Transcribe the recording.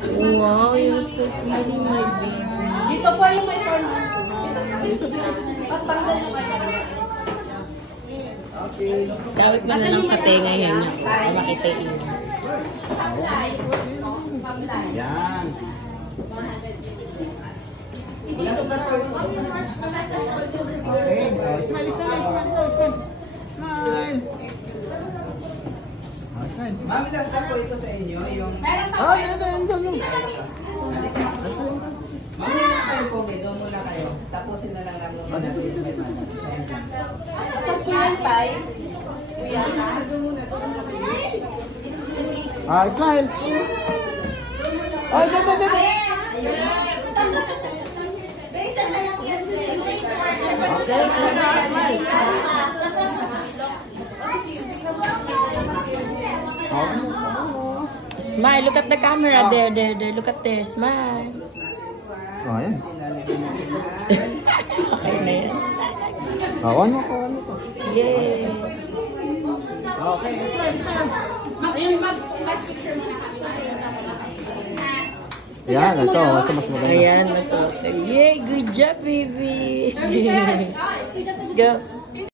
Wow, you're so pretty, my baby. Dito po yung may turn. At tanggal yung Dawit mo na lang sa tenga yun. Makita yun. Yan. Last na po. Okay. Smile. Ma'am, last na po ito sa inyo. Yung... Oh, yan. Ma'am, muna kayo po. Doon muna kayo. Tapusin na lang namin. sa kuyan tayo. Kuya. Smile. Oh, dito. Okay, smile. Smile, look at the camera. There. Look at there. Smile. Oh, yan. Okay na yan. Ano ko. Yay! Okay, smile. Yan, ito mas maganda. Ayan, mas okay. Yay! Good job, baby! Let's go!